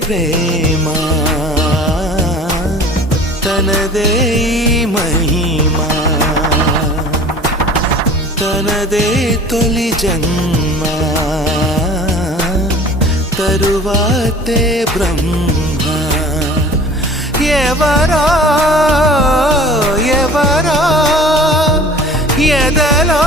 ప్రేమ తనదే మహిమా తనదే తొలి జన్మ తరువాతే బ్రహ్మ ఎవరో ఎవరో ఎదలో